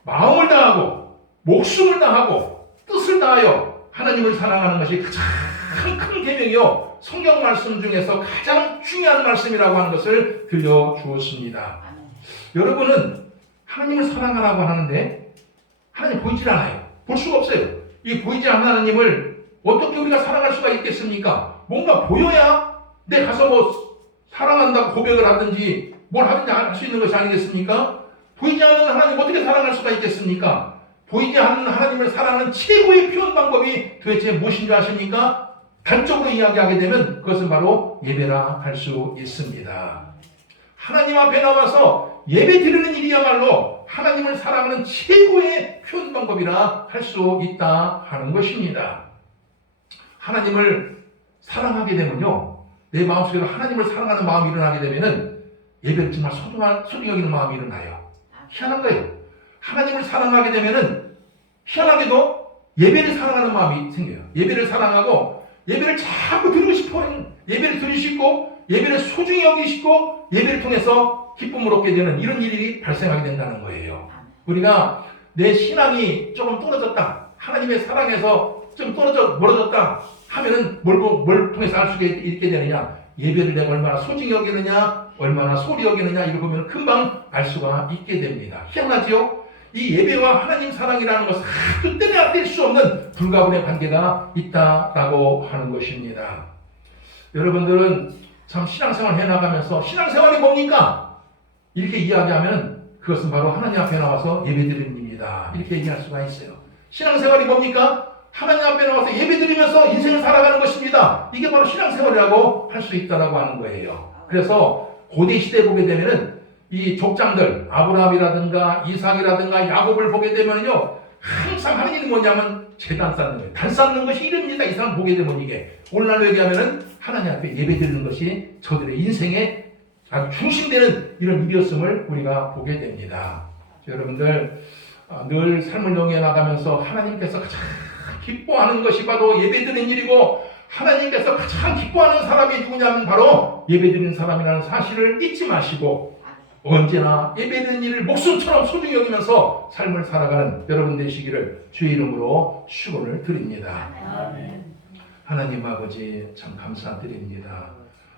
마음을 다하고 목숨을 다하고 뜻을 다하여 하나님을 사랑하는 것이 가장 큰 계명이요, 성경 말씀 중에서 가장 중요한 말씀이라고 하는 것을 들려주었습니다. 여러분은 하나님을 사랑하라고 하는데 하나님 보이질 않아요. 볼 수가 없어요. 이 보이지 않는 하나님을 어떻게 우리가 사랑할 수가 있겠습니까? 뭔가 보여야 내 가서 뭐 사랑한다고 고백을 하든지 뭘 하든지 할 수 있는 것이 아니겠습니까? 보이지 않는 하나님 어떻게 사랑할 수가 있겠습니까? 보이지 않는 하나님을 사랑하는 최고의 표현 방법이 도대체 무엇인지 아십니까? 단적으로 이야기하게 되면 그것은 바로 예배라 할 수 있습니다. 하나님 앞에 나와서 예배 드리는 일이야말로 하나님을 사랑하는 최고의 표현 방법이라 할 수 있다 하는 것입니다. 하나님을 사랑하게 되면요, 내 마음속에서 하나님을 사랑하는 마음이 일어나게 되면은 예배를 정말 소중히 여기는 마음이 일어나요. 희한한 거예요. 하나님을 사랑하게 되면은 희한하게도 예배를 사랑하는 마음이 생겨요. 예배를 사랑하고 예배를 자꾸 드리고 싶어요. 예배를 드리시고 예배를 소중히 여기시고 예배를 통해서 기쁨을 얻게 되는 이런 일이 발생하게 된다는 거예요. 우리가 내 신앙이 조금 떨어졌다, 하나님의 사랑에서 좀 멀어졌다 하면은 뭘 통해서 알 수 있게 되느냐? 예배를 내가 얼마나 소중히 여기느냐, 얼마나 소리 여기느냐, 이걸 보면 금방 알 수가 있게 됩니다. 희한하지요? 이 예배와 하나님 사랑이라는 것은 아주 떼내야 뗄 수 없는 불가분의 관계가 있다라고 하는 것입니다. 여러분들은 참 신앙생활 해나가면서 신앙생활이 뭡니까? 이렇게 이야기하면 그것은 바로 하나님 앞에 나와서 예배드리는 일이다, 이렇게 얘기할 수가 있어요. 신앙생활이 뭡니까? 하나님 앞에 나와서 예배드리면서 인생을 살아가는 것입니다. 이게 바로 신앙생활이라고 할 수 있다라고 하는 거예요. 그래서 고대 시대에 보게 되면은 이 족장들, 아브라함이라든가 이삭이라든가 야곱을 보게 되면요, 항상 하는 일이 뭐냐면 제단 쌓는 거예요. 단 쌓는 것이 이릅니다. 이 사람 보게 되면 이게 오늘날로 얘기하면은 하나님 앞에 예배드리는 것이 저들의 인생의 아주 중심되는 이런 일이었음을 우리가 보게 됩니다. 여러분들 늘 삶을 영위해 나가면서 하나님께서 가장 기뻐하는 것이 바로 예배드리는 일이고, 하나님께서 가장 기뻐하는 사람이 누구냐면 바로 예배드리는 사람이라는 사실을 잊지 마시고 언제나 예배드리는 일을 목숨처럼 소중히 여기면서 삶을 살아가는 여러분 되시기를 주의 이름으로 축원을 드립니다. 하나님 아버지 참 감사드립니다.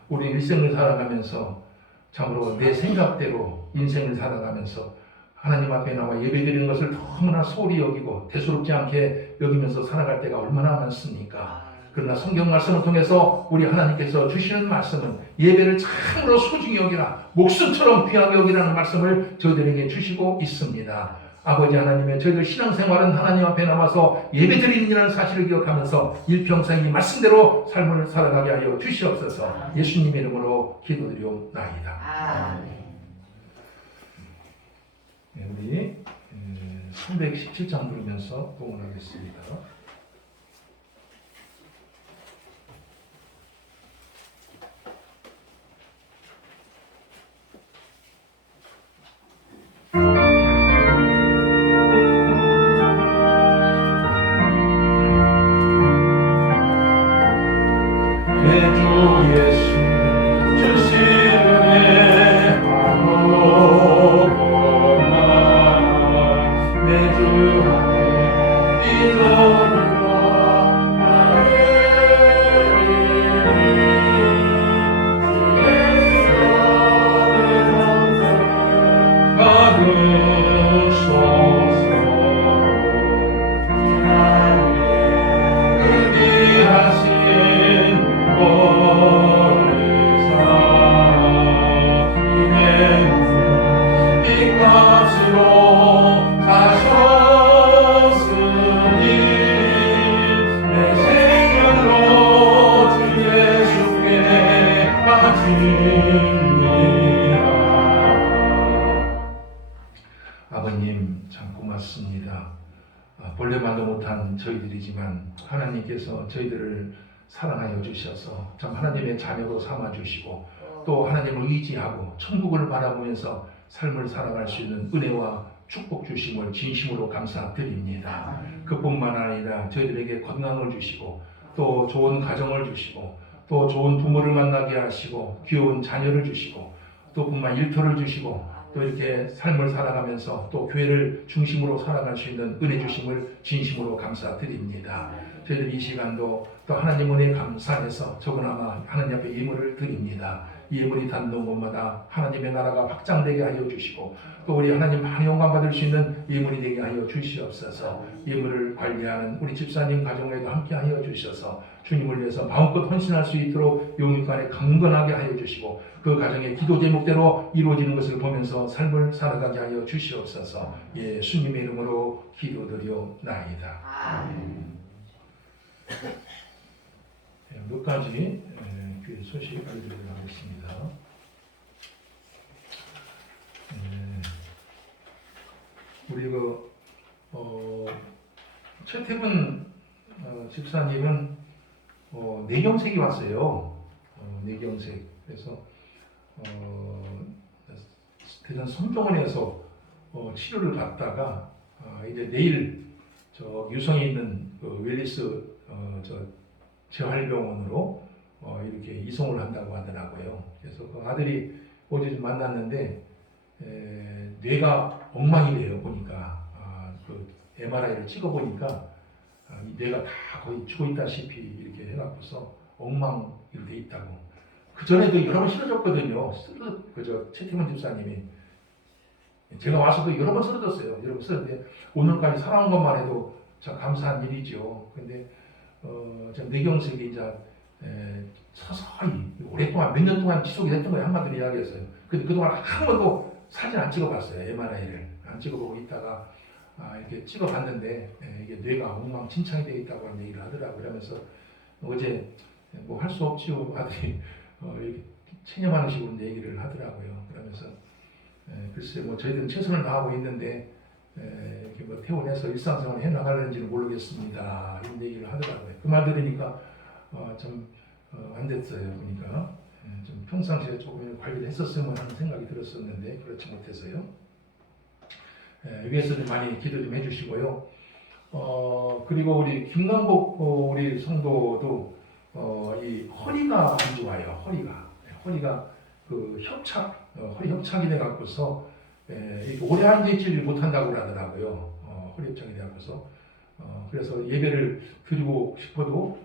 우리 일생을 살아가면서 참으로 내 생각대로 인생을 살아가면서 하나님 앞에 나와 예배드리는 것을 너무나 소홀히 여기고 대수롭지 않게 여기면서 살아갈 때가 얼마나 많습니까? 그러나 성경 말씀을 통해서 우리 하나님께서 주시는 말씀은 예배를 참으로 소중히 여기라, 목숨처럼 귀하게 여기라는 말씀을 저희들에게 주시고 있습니다. 아버지 하나님의 저희들 신앙생활은 하나님 앞에 나와서 예배드리는 이라는 사실을 기억하면서 일평생 이 말씀대로 삶을 살아가게 하여 주시옵소서. 예수님의 이름으로 기도드리옵나이다. 네, 우리 317장 부르면서 봉헌하겠습니다. 주 예수 주시는 바로 주소서. 의리하신 보혜사 이 값으로 사셨으니 내 생명으로 주 예수께 바칩니다. 아버님 참 고맙습니다. 본래만도 못한 저희들이지만 하나님께서 저희들을 사랑하여 주셔서 참 하나님의 자녀로 삼아 주시고 또 하나님을 의지하고 천국을 바라보면서 삶을 살아갈 수 있는 은혜와 축복 주심을 진심으로 감사드립니다. 그뿐만 아니라 저희들에게 건강을 주시고 또 좋은 가정을 주시고 또 좋은 부모를 만나게 하시고 귀여운 자녀를 주시고 또 뿐만 일터를 주시고 또 이렇게 삶을 살아가면서 또 교회를 중심으로 살아갈 수 있는 은혜 주심을 진심으로 감사드립니다. 저희들 이 시간도 또 하나님 은혜 감사해서 조그나마 하나님 앞에 예물을 드립니다. 이 예물이 닿는 곳마다 하나님의 나라가 확장되게 하여 주시고 또 우리 하나님 많이 영광 받을 수 있는 예물이 되게 하여 주시옵소서. 예물을 관리하는 우리 집사님 가정에도 함께 하여 주셔서 주님을 위해서 마음껏 헌신할 수 있도록 영육간에 강건하게 하여 주시고 그 가정의 기도 제목대로 이루어지는 것을 보면서 삶을 살아가게 하여 주시옵소서. 예수님의 이름으로 기도드리옵나이다. 몇 가지 교회 소식 알려드리도록 하겠습니다. 우리 최태분 집사님은 뇌경색이 왔어요. 뇌경색. 그래서 대전 성종원에서 치료를 받다가 이제 내일 저 유성에 있는 웰리스 재활병원으로 이렇게 이송을 한다고 하더라고요. 그래서 그 아들이 어제 좀 만났는데 뇌가 엉망이래요. 보니까 그 MRI를 찍어보니까 이 뇌가 다 거의 죽어 있다시피 이렇게 해갖고서 엉망으로 돼 있다고. 그 전에도 여러 번 쓰러졌거든요. 그저 최태문 집사님이 제가 와서도 여러 번 쓰러졌어요. 여러 번 쓰러졌는데 오늘까지 살아온 것만 해도 참 감사한 일이죠. 근데 좀 뇌경색이 이제 서서히 오랫동안 몇 년 동안 지속이 됐던 거예요. 한마디로 이야기했어요. 근데 그동안 한 번도 사진 안 찍어봤어요. MRI를 안 찍어보고 있다가 이렇게 찍어봤는데 이게 뇌가 엉망진창이 되어 있다고 하는 얘기를 하더라고요. 그러면서 어제 뭐 할 수 없지요. 아들이 이렇게 체념하는 식으로 얘기를 하더라고요. 그러면서 글쎄 뭐 저희들은 최선을 다하고 있는데 이렇게 뭐 퇴원해서 일상생활을 해나가는지는 모르겠습니다. 이런 얘기를 하더라고요. 그 말 들으니까 좀 안 됐어요. 보니까 좀 평상시에 조금 관리를 했었으면 하는 생각이 들었었는데 그렇지 못해서요. 위에서도 많이 기도 좀 해주시고요. 그리고 우리 김강복 우리 성도도 이 허리가 안 좋아요. 허리가 그 협착 허리 협착이 돼 갖고서 오래 앉아 있지를 못한다고 하더라고요. 허리 협착이 돼 갖고서 그래서 예배를 드리고 싶어도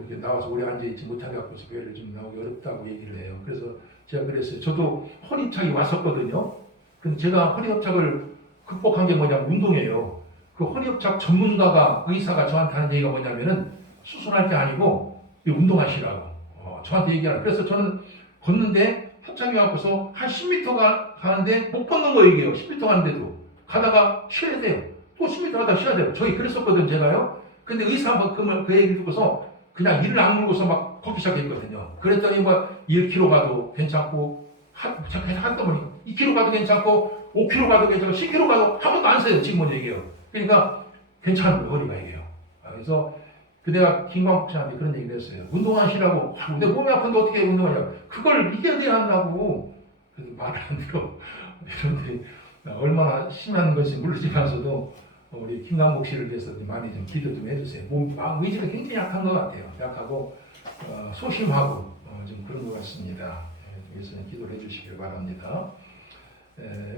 이렇게 나와서 오래 앉아 있지 못하게 갖고서 교회를 좀 나오기 어렵다고 얘기를 해요. 그래서 제가 그랬어요. 저도 허리 협착이 왔었거든요. 근데 제가 허리 협착을 극복한 게 뭐냐면 운동이에요. 그 허리 협착 전문가가 의사가 저한테 하는 얘기가 뭐냐면은 수술할 게 아니고 운동하시라고 저한테 얘기하라. 그래서 저는 걷는데 협착이 와서 한 10m가 가는데 못 걷는 거 얘기해요. 10m 가는데도 가다가 쉬어야 돼요. 또 10m 가다가 쉬어야 돼요. 저희 그랬었거든 제가요. 근데 의사가 그 얘기 듣고서 그냥 이를 악물고서 막 걷기 시작했거든요. 그랬더니 뭐 1km 가도 괜찮고 한 떠머니 2km 가도 괜찮고 5km 가도 괜찮고 10km 가도 한 번도 안 써요. 지금은 얘기해요. 그러니까 괜찮은 거예요. 허리가 얘기해요. 그래서 내가 김광국 씨한테 그런 얘기를 했어요. 운동하시라고. 내 몸이 아픈데 어떻게 운동하냐. 그걸 이겨내야 한다고. 그래서 말을 안 들어. 여러분들이 얼마나 심한 것인지 모르지만서도 우리 김광국 씨를 위해서 많이 좀 기도 좀 해주세요. 마음 의지가 굉장히 약한 것 같아요. 약하고 소심하고 좀 그런 것 같습니다. 그래서 기도를 해주시길 바랍니다.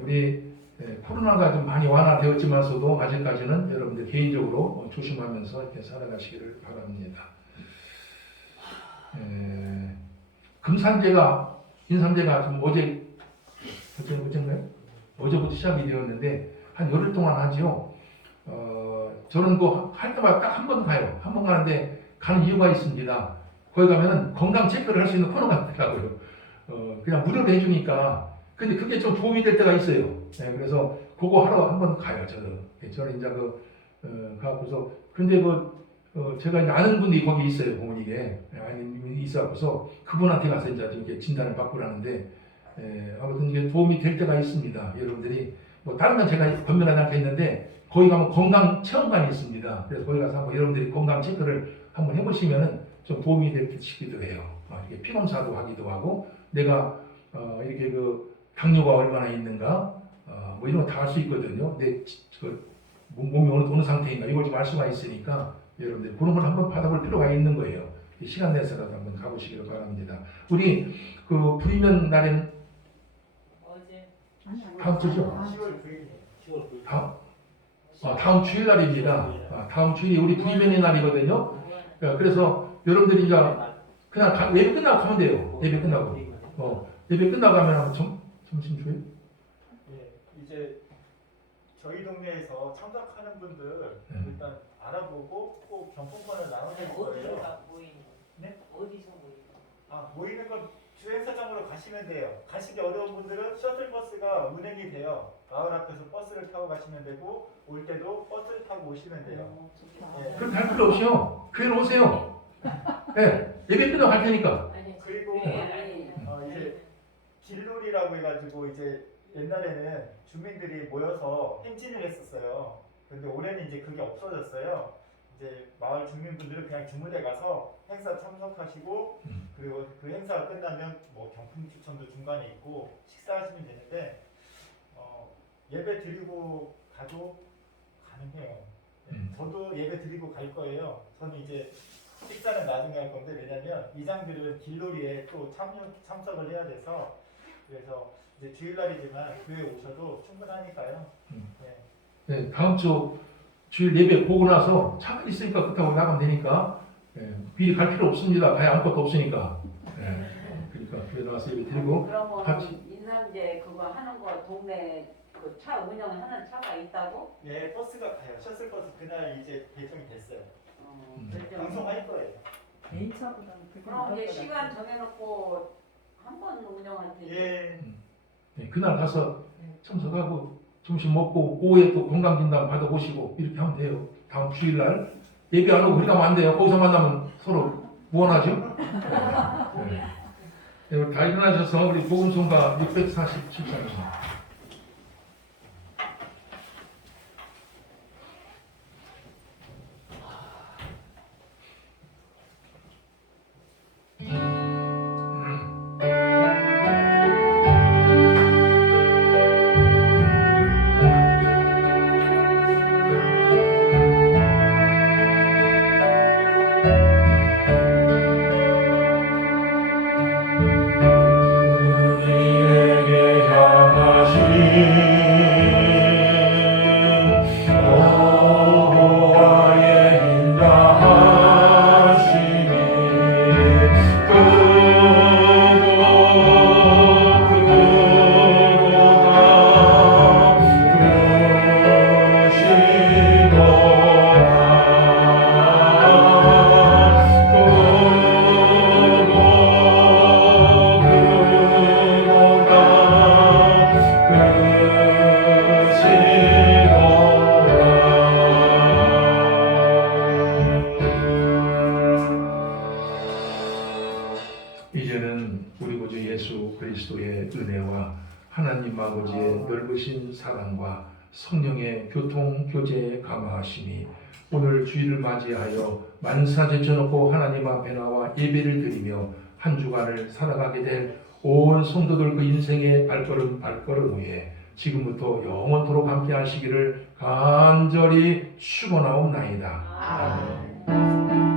우리 코로나가 좀 많이 완화되었지만서도 아직까지는 여러분들 개인적으로 조심하면서 이렇게 살아가시기를 바랍니다. 금산제가 인삼제가 좀 어제인가요? 어제부터 시작이 되었는데 한 열흘 동안 하죠. 저는 그 할 때마다 딱 한 번 가요. 한 번 가는데 가는 이유가 있습니다. 거기 가면은 건강 체크를 할 수 있는 코너가 있더라고요. 그냥 무료로 해주니까. 근데 그게 좀 도움이 될 때가 있어요. 네, 그래서 그거 하러 한 번 가요. 저는 이제 가고서 근데 제가 이제 아는 분이 거기 있어요. 공원이게 아는 분이 있어서 그분한테 가서 이제 이렇게 진단을 받고라는데 아무튼 이게 도움이 될 때가 있습니다. 여러분들이 뭐 다른 건 제가 변변하지 않겠는데 거기 가면 건강 체험관이 있습니다. 그래서 거기 가서 한번 여러분들이 건강 체크를 한번 해보시면은 좀 도움이 되시기도 해요. 이렇게 피 검사도 하기도 하고 내가 이렇게 당뇨가 얼마나 있는가 뭐 이런 거 다 할 수 있거든요. 내 몸이 어느 상태인가 이걸 좀 알 수가 있으니까 여러분들 그런 걸 한번 받아볼 필요가 있는 거예요. 시간 내서라도 한번 가보시기를 바랍니다. 우리 불이면 날엔 다음 주죠? 10월 9일. 다음 주일 날입니다. 다음 주일이 우리 불이면의 날이거든요. 그래서 여러분들이 이제 그냥 예배 끝나고 가면 돼요. 예배 끝나고. 예배 끝나고 가면 점심 줘요? 예, 이제 저희 동네에서 참석하는 분들 일단 알아보고 꼭 경품권을 나눠줄 거예요. 네? 어디서 모이는? 모이는 건 주행사장으로 가시면 돼요. 가시기 어려운 분들은 셔틀버스가 운행이 돼요. 마을 앞에서 버스를 타고 가시면 되고 올 때도 버스를 타고 오시면 돼요. 예. 그럼 갈 필요 없이요. 교회로 오세요. 네, 예배 끝나고 갈 테니까. 그리고 이제 길놀이라고 해가지고 이제 옛날에는 주민들이 모여서 행진을 했었어요. 근데 올해는 이제 그게 없어졌어요. 이제 마을 주민분들은 그냥 주무대 가서 행사 참석하시고 그리고 그 행사가 끝나면 뭐 경품 추첨도 중간에 있고 식사하시면 되는데 예배 드리고 가도 가능해요. 저도 예배 드리고 갈 거예요. 저는 이제 식사는 나중에 할 건데 왜냐면 이장들은 길놀이에 또 참석을 해야 돼서 그래서 이제 주일날이지만 교회 오셔도 충분하니까요. 네, 다음 주 주일 예배 보고 나서 차가 있으니까 그렇다고 나가면 되니까 미리 갈 필요 없습니다. 가야 아무것도 없으니까. 그러니까 교회 나와서 예배 드리고 그러면 같이 인삼제 그거 하는 거 동네 그 차 운영하는 차가 있다고? 네, 버스가 가요. 셔틀버스 그날 이제 배정이 됐어요. 방송할 거예요. 개인차보다는 그럼 이제 시간 정해놓고 한 번 운영할 텐데. 예. 네, 그날 가서 참석하고 점심 먹고 오후에 또 건강진단 받아보시고 이렇게 하면 돼요. 다음 주일날 예배 안 오고 그렇게 하면 안 돼요. 거기서 만나면 서로 무언하죠? 네, 다 일어나셔서 우리 복음송가 647장 이제는 우리 구주 예수 그리스도의 은혜와 하나님 아버지의 넓으신 사랑과 성령의 교통 교제에 감화하심이 오늘 주일을 맞이하여 만사 제쳐놓고 하나님 앞에 나와 예배를 드리며 한 주간을 살아가게 될 온 성도들 그 인생의 발걸음 위에 지금부터 영원토록 함께 하시기를 간절히 축원하옵나이다. 아멘.